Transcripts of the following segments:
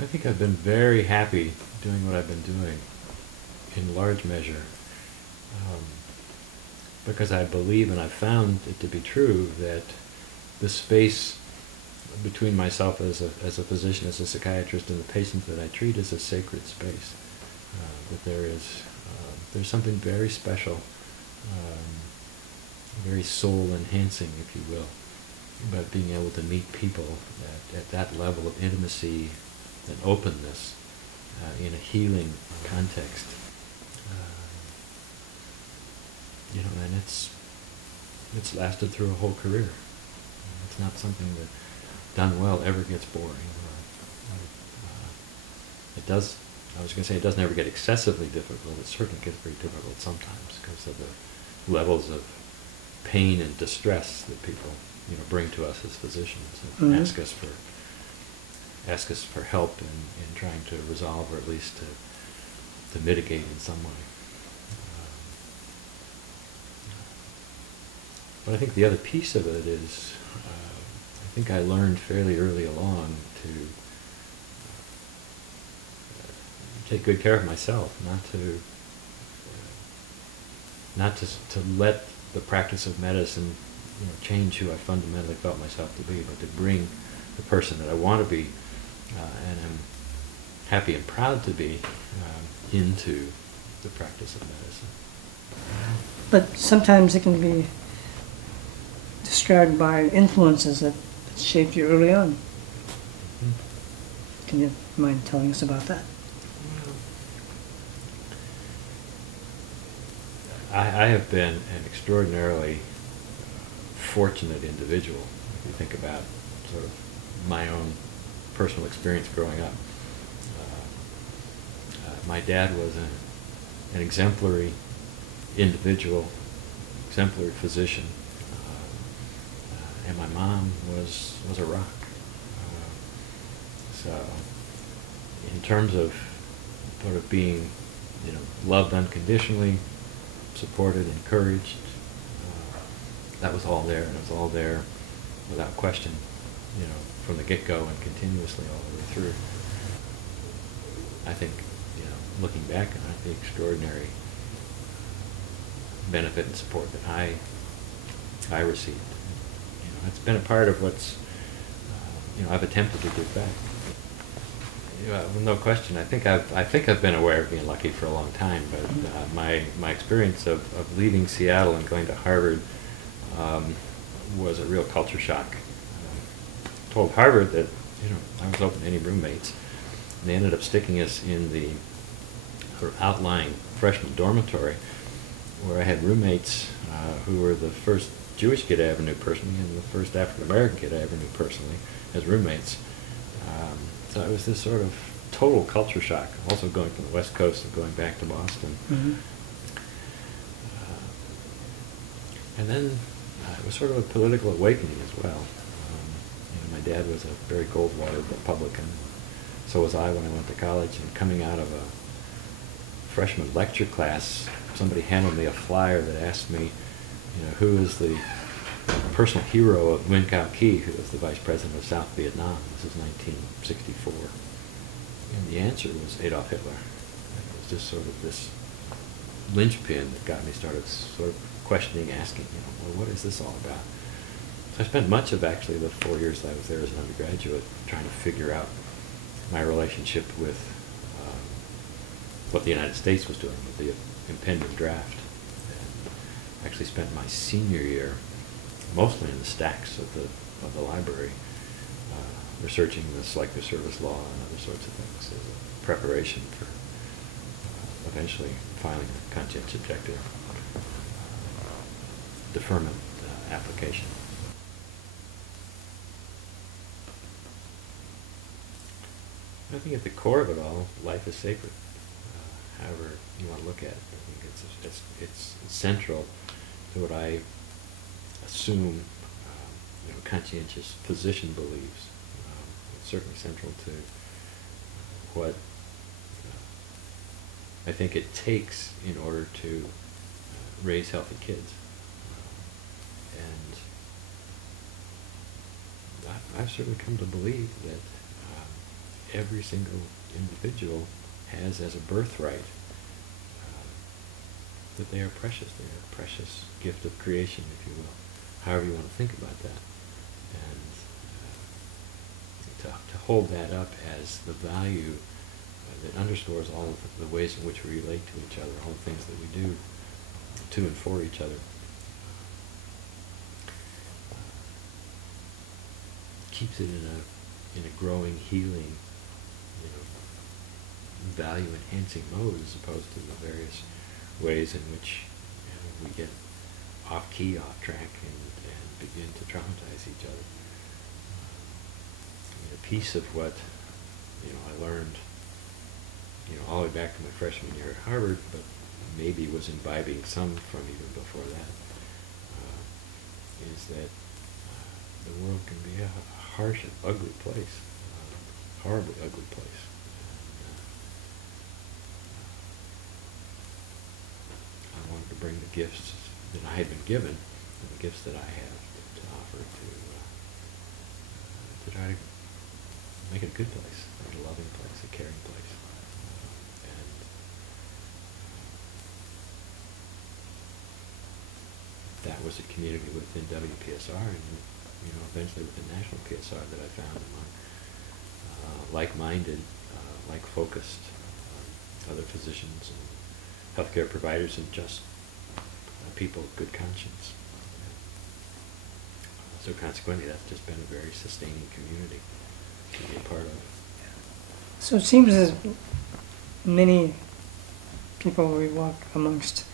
I think I've been very happy doing what I've been doing, in large measure, um, because I believe, and I've found it to be true, that the space between myself as a physician, as a psychiatrist, and the patients that I treat is a sacred space. That there's something very special, very soul enhancing, if you will, about being able to meet people at that level of intimacy and openness in a healing context. And it's lasted through a whole career. It's not something that, done well, ever gets boring. It does. I was going to say it doesn't ever get excessively difficult. It certainly gets very difficult sometimes because of the levels of pain and distress that people, bring to us as physicians and ask us for help in trying to resolve, or at least to mitigate in some way. But I think the other piece of it is, I think I learned fairly early along to take good care of myself, not to let the practice of medicine, change who I fundamentally felt myself to be, but to bring the person that I want to be, and am happy and proud to be, into the practice of medicine. But sometimes it can be described by influences that shaped you early on. Mm-hmm. Can you mind telling us about that? I have been an extraordinarily fortunate individual, if you think about sort of my own personal experience growing up. My dad was an exemplary individual, exemplary physician, and my mom was a rock. So, in terms of sort of being, loved unconditionally, supported, encouraged, that was all there, and it was all there without question, from the get-go and continuously all the way through. I think, looking back on it, the extraordinary benefit and support that I received. It's been a part of what's, I've attempted to give back. No question. I think I've been aware of being lucky for a long time, but my experience of leaving Seattle and going to Harvard was a real culture shock. I told Harvard that I was open to any roommates, and they ended up sticking us in the sort of outlying freshman dormitory, where I had roommates who were the first Jewish kid I ever knew personally and the first African American kid I ever knew personally as roommates. So it was this sort of total culture shock, also going from the West Coast and going back to Boston. Mm-hmm. And then it was sort of a political awakening as well. My dad was a very cold-blooded Republican. So was I when I went to college. And coming out of a freshman lecture class, somebody handed me a flyer that asked me, who is the personal hero of Nguyen Cao Ky, who was the vice president of South Vietnam. This is 1964. And the answer was Adolf Hitler. And it was just sort of this linchpin that got me started sort of questioning, asking, well, what is this all about? So I spent much of actually the 4 years that I was there as an undergraduate trying to figure out my relationship with what the United States was doing with the impending draft. And actually spent my senior year mostly in the stacks of the library, researching the selective service law and other sorts of things as a preparation for eventually filing a conscientious objector deferment application. I think at the core of it all, life is sacred. However you want to look at it, I think it's central to what I assume a conscientious physician believes. It's certainly central to what I think it takes in order to raise healthy kids. And I've certainly come to believe that every single individual has as a birthright, that they are precious. They are a precious gift of creation, if you will, however you want to think about that. And to hold that up as the value that underscores all of the ways in which we relate to each other, all the things that we do to and for each other, keeps it in a growing, healing, value-enhancing mode, as opposed to the various ways in which we get off key, off track, and begin to traumatize each other. A piece of what I learned, all the way back to my freshman year at Harvard, but maybe was imbibing some from even before that, is that the world can be a harsh and ugly place, horribly ugly place. And, I wanted to bring the gifts that I had been given, and the gifts that I have to offer to try to make it a good place, a loving place, a caring place. And that was a community within WPSR, and eventually within National PSR, that I found among like-minded, like-focused other physicians and healthcare providers, and just people of good conscience. So consequently, that's just been a very sustaining community to be a part of. So it seems as many people we walk amongst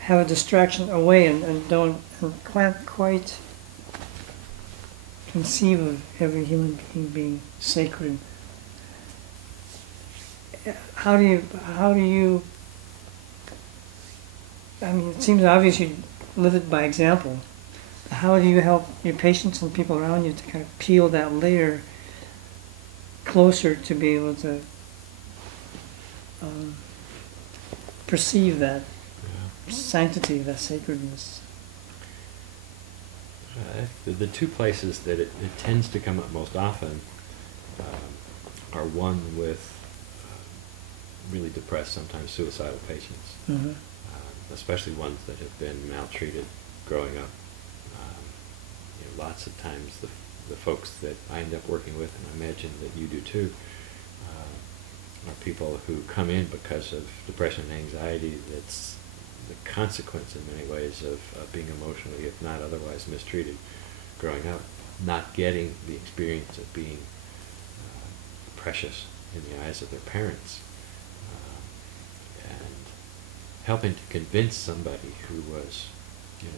have a distraction away and can't quite conceive of every human being being sacred. How do you, I mean, it seems obvious you live it by example. How do you help your patients and people around you to kind of peel that layer closer to be able to perceive that sanctity, that sacredness? The two places that it tends to come up most often are one with really depressed, sometimes suicidal patients, Mm-hmm. Especially ones that have been maltreated growing up. Lots of times the folks that I end up working with, and I imagine that you do too, are people who come in because of depression and anxiety that's the consequence in many ways of being emotionally, if not otherwise, mistreated growing up, not getting the experience of being precious in the eyes of their parents, and helping to convince somebody who was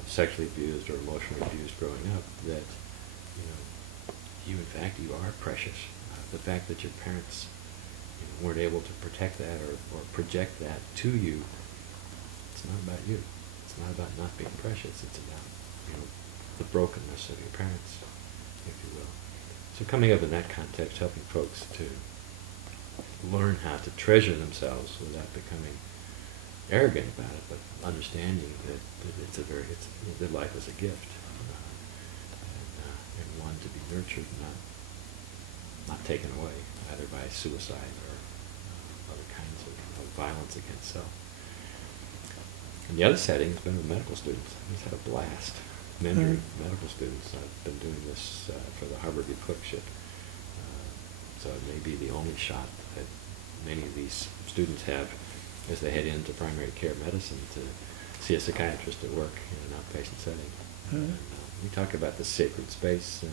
sexually abused or emotionally abused growing up that you in fact you are precious. The fact that your parents weren't able to protect that or project that to you, it's not about you. It's not about not being precious. It's about the brokenness of your parents, if you will. So coming up in that context, helping folks to learn how to treasure themselves without becoming arrogant about it, but understanding that that life is a gift, and one to be nurtured, not taken away, either by suicide or other kinds of violence against self. And the other setting has been with medical students. I've had a blast mentoring medical students. I've been doing this for the Harvard Review Clerkship, so it may be the only shot that many of these students have as they head into primary care medicine to see a psychiatrist at work in an outpatient setting. And, we talk about the sacred space and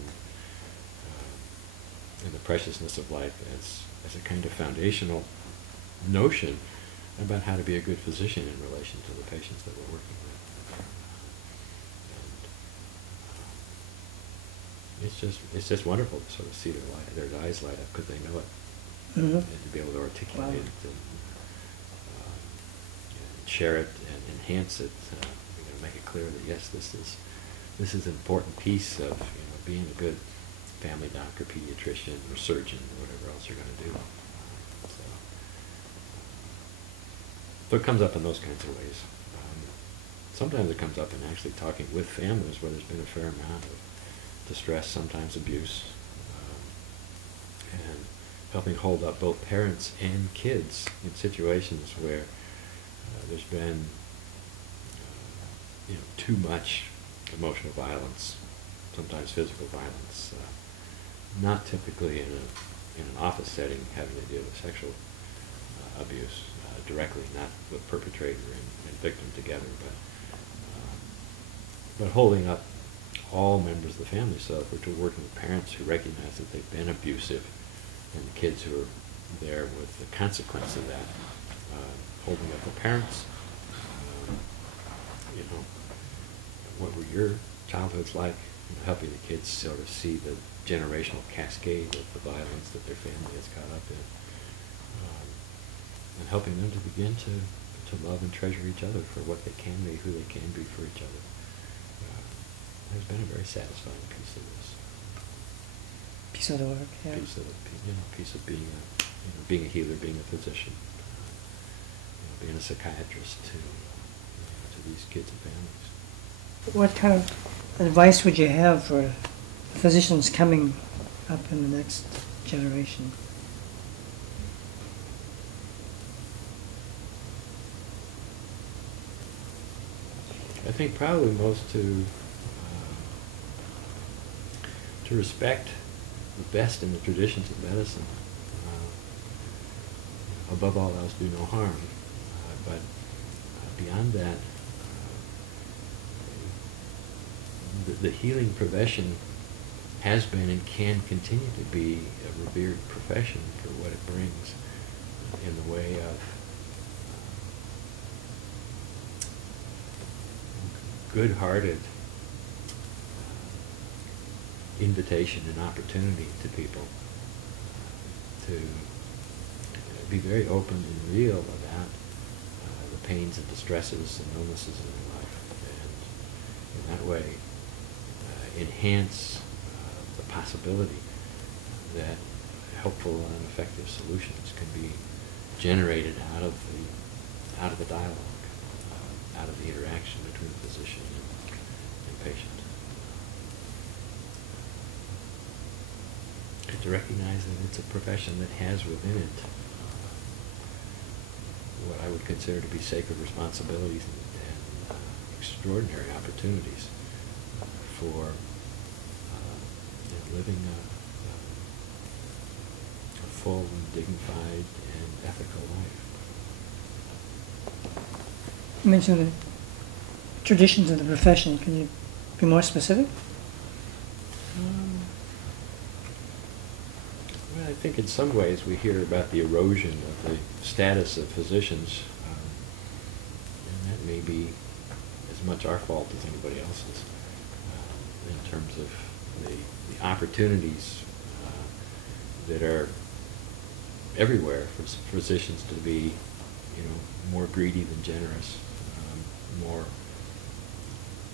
the preciousness of life as a kind of foundational notion about how to be a good physician in relation to the patients that we're working with. And it's just wonderful to sort of see their eyes light up because they know it, and to be able to articulate it and share it and enhance it, make it clear that yes, this is an important piece of being a good family doctor, pediatrician, or surgeon, or whatever else you're going to do. So it comes up in those kinds of ways. Sometimes it comes up in actually talking with families where there's been a fair amount of distress, sometimes abuse, and helping hold up both parents and kids in situations where there's been too much emotional violence, sometimes physical violence, not typically in an office setting having to deal with sexual abuse directly, not with perpetrator and victim together, but holding up all members of the family. So if we're working with parents who recognize that they've been abusive, and the kids who are there with the consequence of that, holding up the parents, what were your childhoods like, helping the kids sort of see the generational cascade of the violence that their family has caught up in, and helping them to begin to love and treasure each other for what they can be, who they can be for each other. Has been a very satisfying piece of this. Piece of the work, yeah. Piece of being a healer, being a physician, being a psychiatrist to these kids and families. What kind of advice would you have for physicians coming up in the next generation? I think probably most to respect the best in the traditions of medicine. Above all else, do no harm. But beyond that, the healing profession has been and can continue to be a revered profession for what it brings in the way of good-hearted invitation and opportunity to people to be very open and real about the pains and distresses and illnesses in their life, and in that way enhance the possibility that helpful and effective solutions can be generated out of the dialogue, out of the interaction between physician and patient. And to recognize that it's a profession that has within it what I would consider to be sacred responsibilities and extraordinary opportunities for living a full and dignified and ethical life. You mentioned the traditions of the profession. Can you be more specific? Well, I think in some ways we hear about the erosion of the status of physicians, and that may be as much our fault as anybody else's, in terms of the opportunities that are everywhere for physicians to be, more greedy than generous, more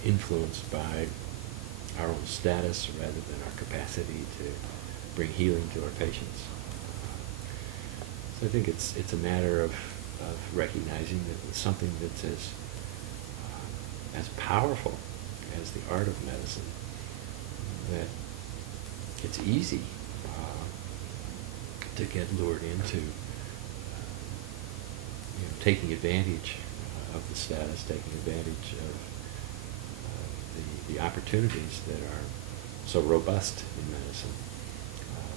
influenced by our own status rather than our capacity to bring healing to our patients. So I think it's a matter of recognizing that it's something that's as powerful as the art of medicine, that it's easy to get lured into taking advantage of the status, taking advantage of the opportunities that are so robust in medicine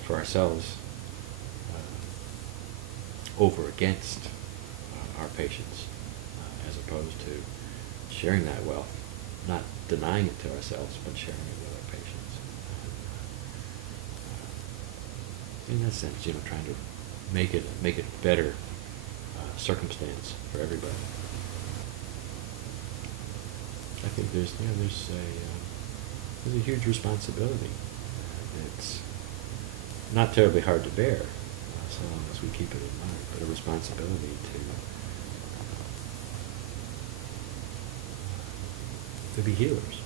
for ourselves over against our patients, as opposed to sharing that wealth, not denying it to ourselves, but sharing it with our patients. In that sense, trying to make it a better circumstance for everybody. I think there's a huge responsibility. It's not terribly hard to bear, so long as we keep it in mind, but a responsibility to be healers.